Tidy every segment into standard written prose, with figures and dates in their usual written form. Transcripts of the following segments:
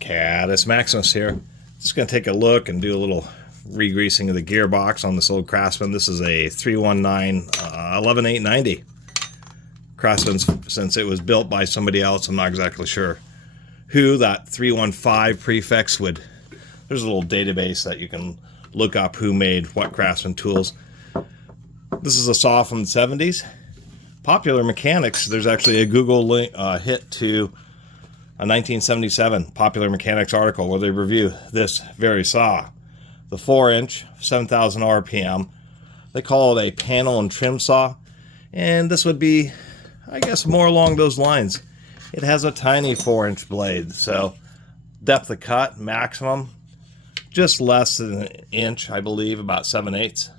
Catus Maximus here. Just going to take a look and do a little re-greasing of the gearbox on this old Craftsman. This is a 319 11890. Craftsman, since it was built by somebody else, I'm not exactly sure who. That 315 prefix would... There's a little database that you can look up who made what Craftsman tools. This is a saw from the 70s. Popular Mechanics, there's actually a Google link, hit to a 1977 Popular Mechanics article where they review this very saw. The 4-inch, 7,000 RPM. They call it a panel and trim saw. And this would be, I guess, more along those lines. It has a tiny 4-inch blade, so depth of cut, maximum, just less than an inch, I believe, about 7/8.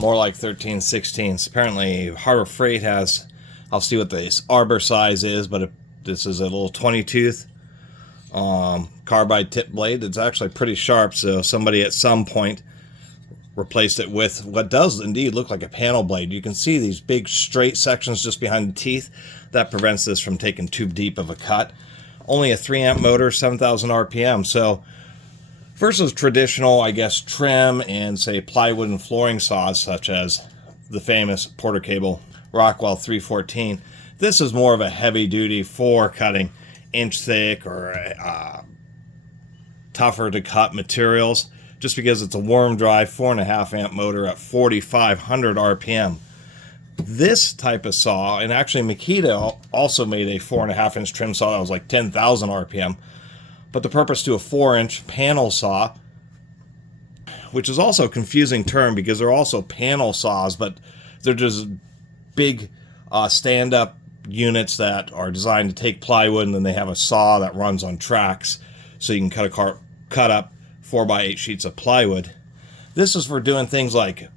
More like 13/16. Apparently, Harbor Freight has, I'll see what this Arbor size is, but this is a little 20-tooth carbide tip blade. It's actually pretty sharp, so somebody at some point replaced it with what does indeed look like a panel blade. You can see these big straight sections just behind the teeth. That prevents this from taking too deep of a cut. Only a 3-amp motor, 7,000 RPM. So versus traditional, I guess, trim and, say, plywood and flooring saws, such as the famous Porter Cable Rockwell 314, this is more of a heavy-duty for cutting inch-thick or tougher-to-cut materials, just because it's a warm-dry 4.5-amp motor at 4,500 RPM. This type of saw, and actually Makita also made a 4.5-inch trim saw that was like 10,000 RPM, but the purpose to a 4-inch panel saw, which is also a confusing term because they're also panel saws, but they're just big stand-up units that are designed to take plywood, and then they have a saw that runs on tracks, so you can cut up 4x8 sheets of plywood. This is for doing things like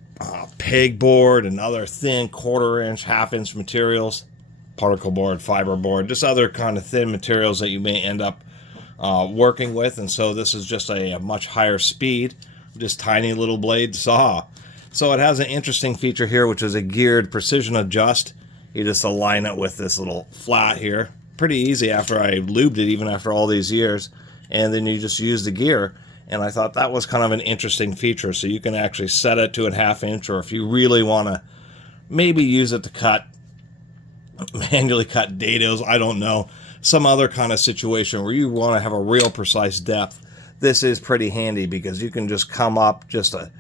pegboard and other thin 1/4-inch, 1/2-inch materials, particle board, fiber board, just other kind of thin materials that you may end up working with. And so this is just a much higher speed, just tiny little blade saw. So it has an interesting feature here, which is a geared precision adjust. You just align it with this little flat here. Pretty easy after I lubed it, even after all these years. And then you just use the gear. And I thought that was kind of an interesting feature. So you can actually set it to a 1/2 inch, or if you really want to maybe use it to manually cut dados, I don't know, some other kind of situation where you want to have a real precise depth, this is pretty handy because you can just come up just a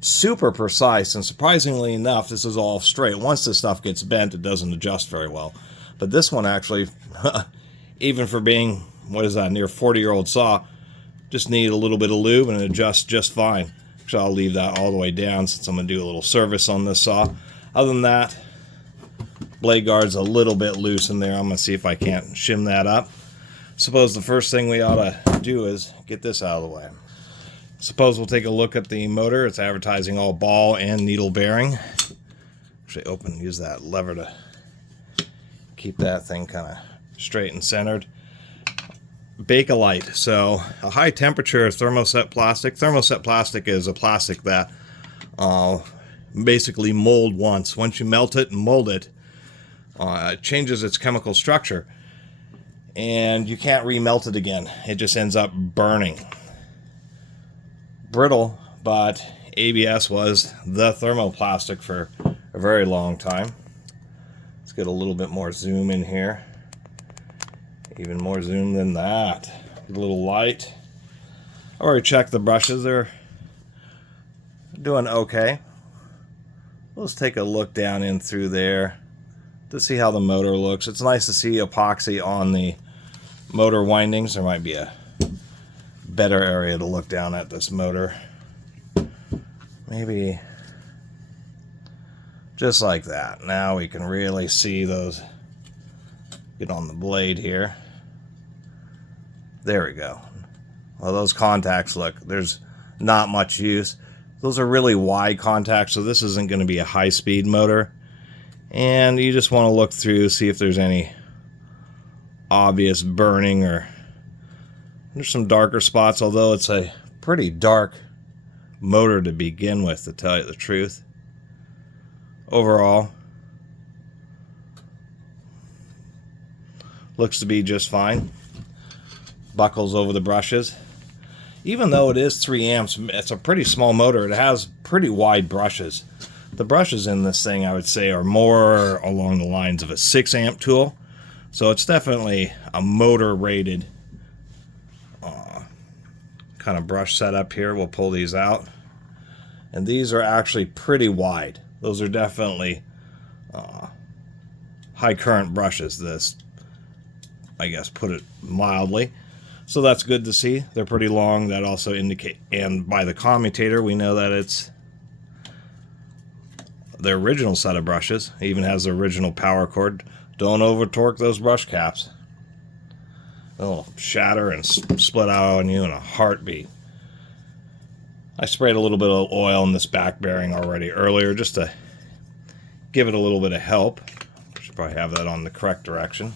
super precise. And surprisingly enough, this is all straight. Once this stuff gets bent, it doesn't adjust very well. But this one actually, even for being, what is that, near 40-year-old saw, just need a little bit of lube and it adjusts just fine. Actually, I'll leave that all the way down since I'm going to do a little service on this saw. Other than that, blade guard's a little bit loose in there. I'm going to see if I can't shim that up. Suppose the first thing we ought to do is get this out of the way. Suppose we'll take a look at the motor. It's advertising all ball and needle bearing. Actually use that lever to keep that thing kind of straight and centered. Bakelite, so a high temperature thermoset plastic. Thermoset plastic is a plastic that basically mold once. Once you melt it and mold it, it changes its chemical structure, and you can't remelt it again. It just ends up burning. Brittle, but ABS was the thermoplastic for a very long time. Let's get a little bit more zoom in here. Even more zoom than that. A little light. I already checked the brushes. They're doing okay. Let's take a look down in through there to see how the motor looks. It's nice to see epoxy on the motor windings. There might be a better area to look down at this motor. Maybe just like that. Now we can really see those. Get on the blade here. There we go. Well, those contacts, look, there's not much use. Those are really wide contacts, so this isn't going to be a high-speed motor. And you just want to look through, see if there's any obvious burning, or there's some darker spots, although it's a pretty dark motor to begin with, to tell you the truth. Overall, looks to be just fine. buckles over the brushes. Even though it is 3 amps, it's a pretty small motor. It has pretty wide brushes. The brushes in this thing, I would say, are more along the lines of a 6 amp tool. So it's definitely a motor rated kind of brush setup here. We'll pull these out. And these are actually pretty wide. Those are definitely high current brushes. This, I guess, put it mildly. So that's good to see. They're pretty long. That also indicate, and by the commutator, we know that it's the original set of brushes. It even has the original power cord. Don't over torque those brush caps. They'll shatter and split out on you in a heartbeat. I sprayed a little bit of oil in this back bearing already earlier just to give it a little bit of help. Should probably have that on the correct direction.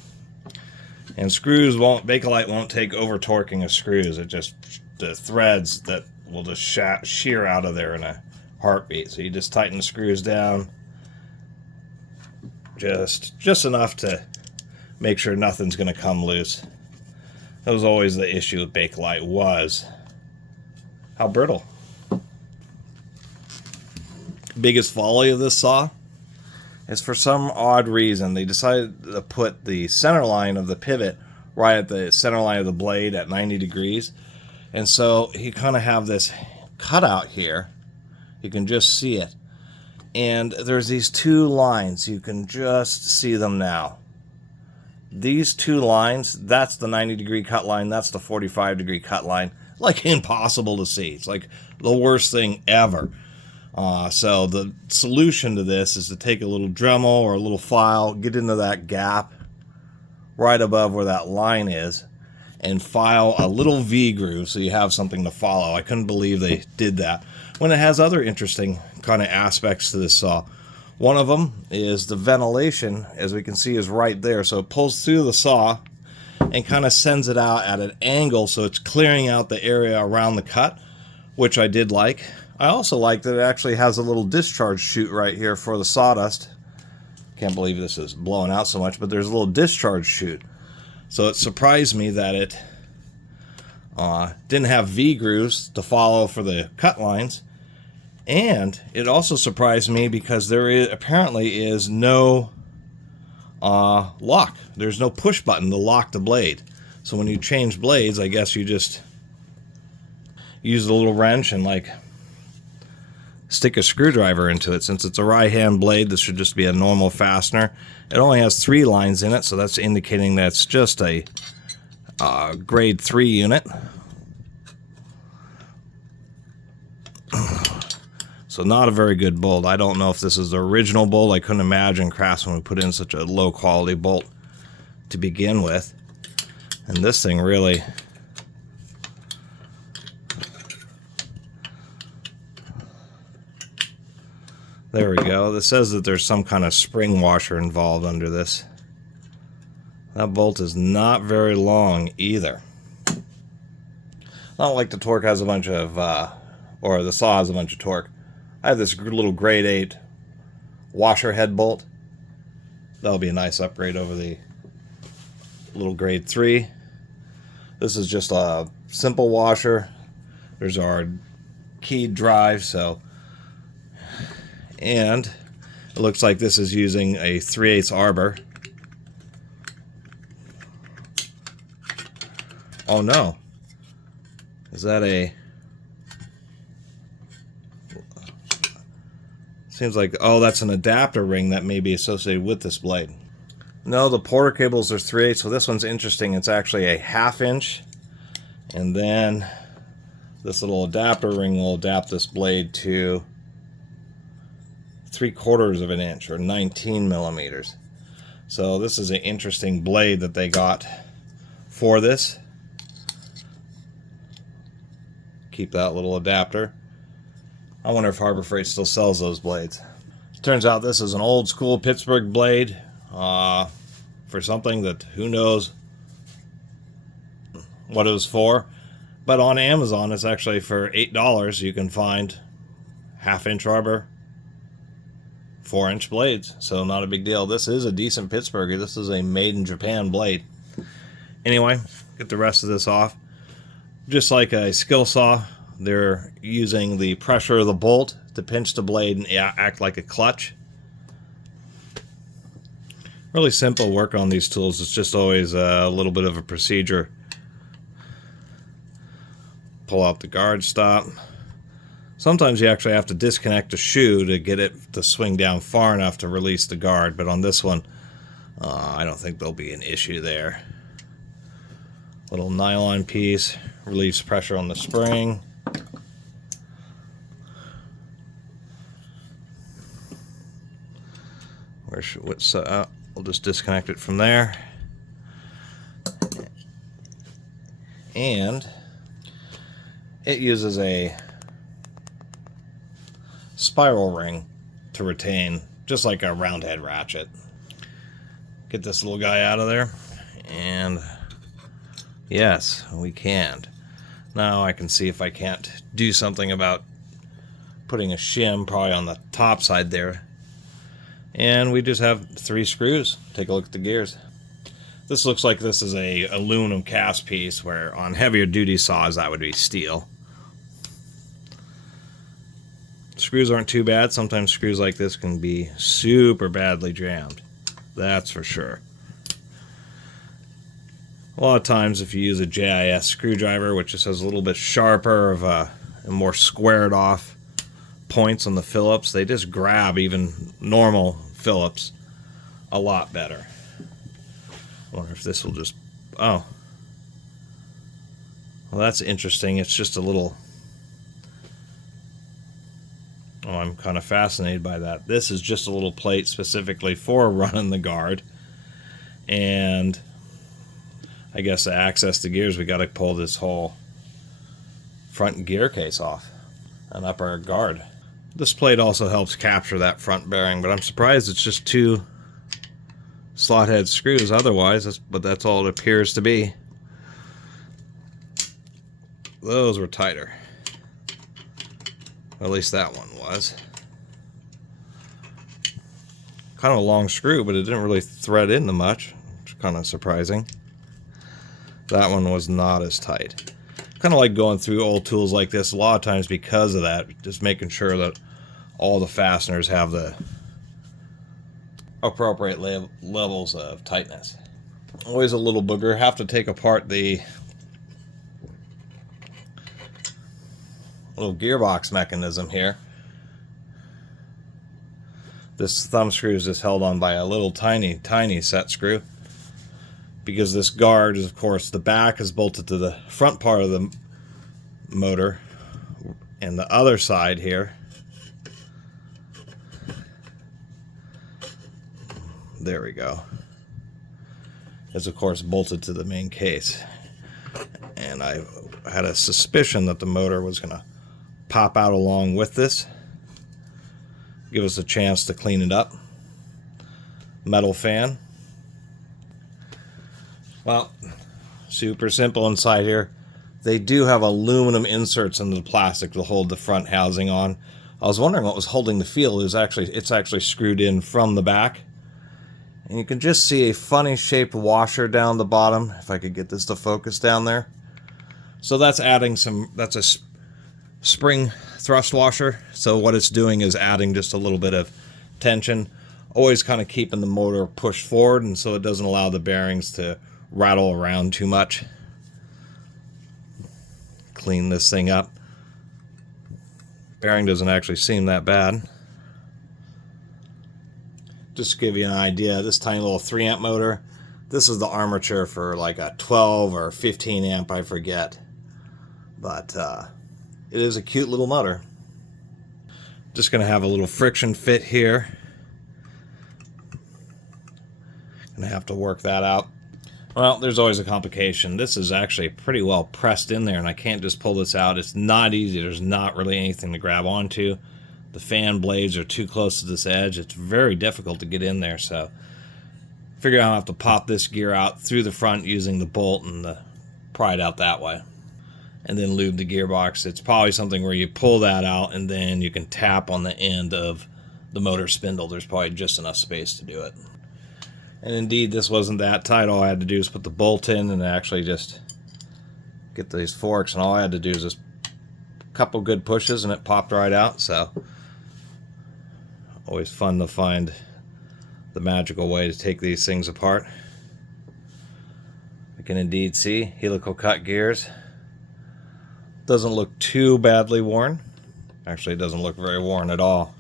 And screws won't, Bakelite won't take over torquing of screws. It just, the threads that will just shear out of there in a heartbeat. So you just tighten the screws down just enough to make sure nothing's going to come loose. That was always the issue with Bakelite, was how brittle. Biggest folly of this saw is, for some odd reason, they decided to put the center line of the pivot right at the center line of the blade at 90 degrees. And so you kind of have this cutout here. You can just see it. And there's these 2 lines. You can just see them now. These 2 lines, that's the 90 degree cut line, that's the 45 degree cut line. Like, impossible to see. It's like the worst thing ever. So the solution to this is to take a little Dremel or a little file, get into that gap right above where that line is, and file a little V groove so you have something to follow. I couldn't believe they did that, when it has other interesting kind of aspects to this saw. One of them is the ventilation, as we can see, is right there. So it pulls through the saw and kind of sends it out at an angle, so it's clearing out the area around the cut, which I did like. I also like that it actually has a little discharge chute right here for the sawdust. Can't believe this is blowing out so much, but there's a little discharge chute. So it surprised me that it didn't have V grooves to follow for the cut lines. And it also surprised me because there apparently is no lock. There's no push button to lock the blade. So when you change blades, I guess you just use the little wrench and like stick a screwdriver into it. Since it's a right hand blade, this should just be a normal fastener. It only has 3 lines in it, so that's indicating that it's just a grade 3 unit. So not a very good bolt. I don't know if this is the original bolt. I couldn't imagine Craftsman would put in such a low quality bolt to begin with. And this thing really, there we go. This says that there's some kind of spring washer involved under this. That bolt is not very long either. Not like the torque has a bunch of, or the saw has a bunch of torque. I have this little grade 8 washer head bolt. That'll be a nice upgrade over the little grade 3. This is just a simple washer. There's our keyed drive, so, and it looks like this is using a 3/8 Arbor. Oh no. Is that a... Seems like, oh, that's an adapter ring that may be associated with this blade. No, the Porter cables are 3/8, so this one's interesting. It's actually a 1/2 inch. And then this little adapter ring will adapt this blade to 3/4 of an inch, or 19 millimeters. So this is an interesting blade that they got for this. Keep that little adapter. I wonder if Harbor Freight still sells those blades. Turns out this is an old school Pittsburgh blade for something that who knows what it was for. But on Amazon, it's actually for $8. You can find 1/2 inch Arbor, 4-inch blades. So not a big deal. This is a decent Pittsburgher. This is a made in Japan blade. Anyway, get the rest of this off. Just like a skill saw, they're using the pressure of the bolt to pinch the blade and act like a clutch. Really simple work on these tools. It's just always a little bit of a procedure. Pull out the guard stop. Sometimes you actually have to disconnect a shoe to get it to swing down far enough to release the guard, but on this one, I don't think there'll be an issue there. Little nylon piece relieves pressure on the spring. We'll just disconnect it from there. And it uses a spiral ring to retain, just like a round head ratchet. Get this little guy out of there, and yes, we can. Now I can see if I can't do something about putting a shim probably on the top side there. And we just have 3 screws. Take a look at the gears. This looks like this is a aluminum cast piece, where on heavier duty saws that would be steel. Screws aren't too bad. Sometimes screws like this can be super badly jammed. That's for sure. A lot of times if you use a JIS screwdriver, which just has a little bit sharper of a more squared off points on the Phillips, they just grab even normal Phillips a lot better. I wonder if this will just... oh. Well, that's interesting. It's just a little... oh, I'm kind of fascinated by that. This is just a little plate specifically for running the guard. And I guess to access the gears, we got to pull this whole front gear case off and up our guard. This plate also helps capture that front bearing, but I'm surprised it's just 2 slot head screws otherwise, but that's all it appears to be. Those were tighter. At least that one was. Kind of a long screw, but it didn't really thread into much, which is kind of surprising. That one was not as tight. Kind of like going through old tools like this a lot of times because of that, just making sure that all the fasteners have the appropriate levels of tightness. Always a little booger. Have to take apart the little gearbox mechanism here. This thumb screw is just held on by a little tiny set screw, because this guard is, of course, the back is bolted to the front part of the motor, and the other side here, there we go, is of course bolted to the main case. And I had a suspicion that the motor was going to pop out along with this, give us a chance to clean it up. Metal fan. Well, super simple inside here. They do have aluminum inserts into the plastic to hold the front housing on. I was wondering what was holding the feel. It's actually screwed in from the back. And you can just see a funny shaped washer down the bottom, if I could get this to focus down there. So that's adding that's a spring thrust washer. So what it's doing is adding just a little bit of tension, always kind of keeping the motor pushed forward, and so it doesn't allow the bearings to rattle around too much. Clean this thing up. Bearing doesn't actually seem that bad. Just to give you an idea, this tiny little 3 amp motor, this is the armature for like a 12 or 15 amp, I forget. But it is a cute little motor. Just going to have a little friction fit here. Going to have to work that out. Well, there's always a complication. This is actually pretty well pressed in there, and I can't just pull this out. It's not easy. There's not really anything to grab onto. The fan blades are too close to this edge. It's very difficult to get in there, so figure out how I have to pop this gear out through the front using the bolt and pry it out that way. And then lube the gearbox. It's probably something where you pull that out and then you can tap on the end of the motor spindle. There's probably just enough space to do it. And indeed, this wasn't that tight. All I had to do was put the bolt in and actually just get these forks, and all I had to do is just a couple good pushes and it popped right out. So always fun to find the magical way to take these things apart. You can indeed see helical cut gears. Doesn't look too badly worn. Actually, it doesn't look very worn at all.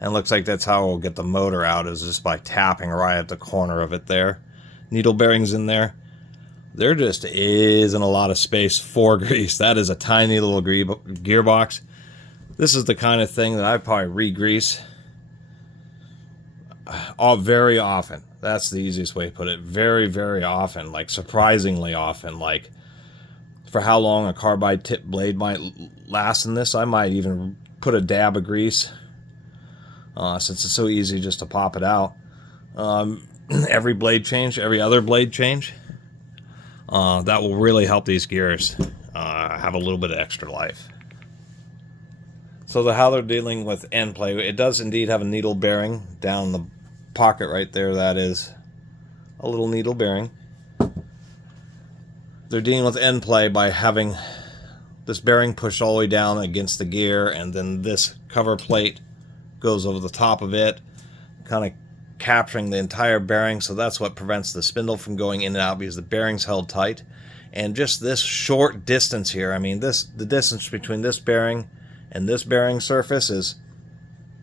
And looks like that's how we'll get the motor out, is just by tapping right at the corner of it there. Needle bearings in there. There just isn't a lot of space for grease. That is a tiny little gearbox. This is the kind of thing that I probably re-grease very often. That's the easiest way to put it. Very, very often. Like surprisingly often. Like for how long a carbide tip blade might last in this, I might even put a dab of grease. Since it's so easy just to pop it out. Every blade change, every other blade change, that will really help these gears have a little bit of extra life. So how they're dealing with end play, it does indeed have a needle bearing down the pocket right there. That is a little needle bearing. They're dealing with end play by having this bearing pushed all the way down against the gear, and then this cover plate goes over the top of it, kind of capturing the entire bearing. So that's what prevents the spindle from going in and out, because the bearing's held tight. And just this short distance here, I mean, the distance between this bearing and this bearing surface is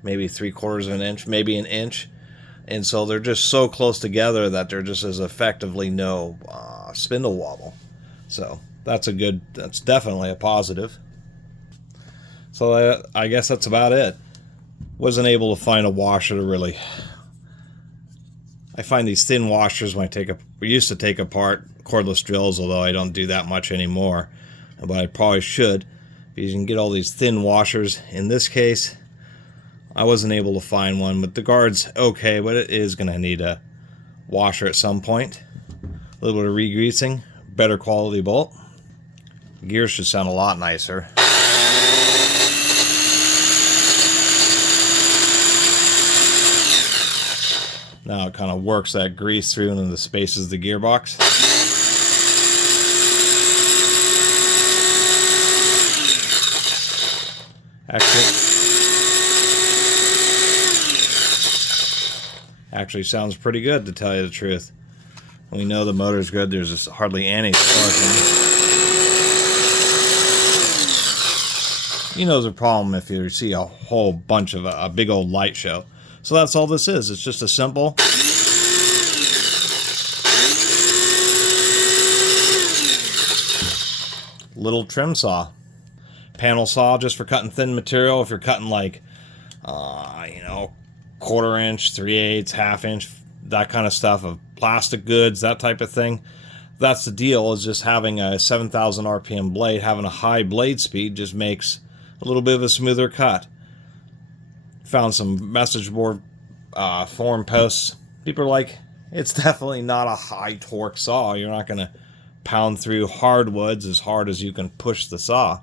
maybe 3/4 of an inch, maybe an inch. And so they're just so close together that there just is effectively no spindle wobble. So that's definitely a positive. So I guess that's about it. Wasn't able to find a washer to really... I find these thin washers when we used to take apart cordless drills, although I don't do that much anymore, but I probably should, because you can get all these thin washers. In this case, I wasn't able to find one, but the guard's okay, but it is going to need a washer at some point. A little bit of re-greasing, better quality bolt. Gears should sound a lot nicer. Now it kind of works that grease through into the spaces of the gearbox. Actually sounds pretty good, to tell you the truth. We know the motor's good. There's just hardly any sparking. You know, there's a problem if you see a whole bunch of a big old light show. So that's all this is. It's just a simple little trim saw. Panel saw just for cutting thin material. If you're cutting like, 1/4 inch, 3/8, 1/2 inch, that kind of stuff, of plastic goods, that type of thing. That's the deal, is just having a 7,000 RPM blade, having a high blade speed just makes a little bit of a smoother cut. Found some message board forum posts. People are like, it's definitely not a high torque saw. You're not going to pound through hardwoods as hard as you can push the saw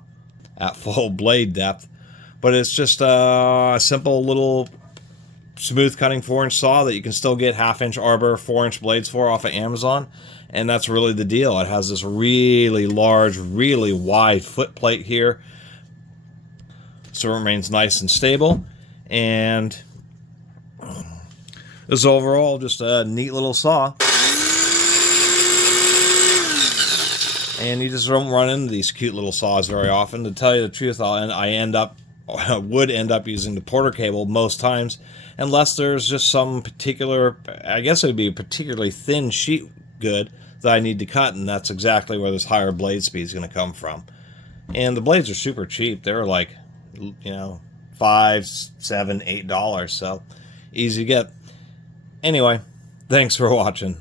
at full blade depth. But it's just a simple little smooth cutting 4-inch saw that you can still get 1/2 inch Arbor 4-inch blades for off of Amazon. And that's really the deal. It has this really large, really wide foot plate here, so it remains nice and stable. And this is overall just a neat little saw. And you just don't run into these cute little saws very often. To tell you the truth, I would end up using the Porter cable most times, unless there's just some particular, I guess it would be a particularly thin sheet good that I need to cut, and that's exactly where this higher blade speed is going to come from. And the blades are super cheap. They're like, $5, $7, $8, so easy to get. Anyway, thanks for watching.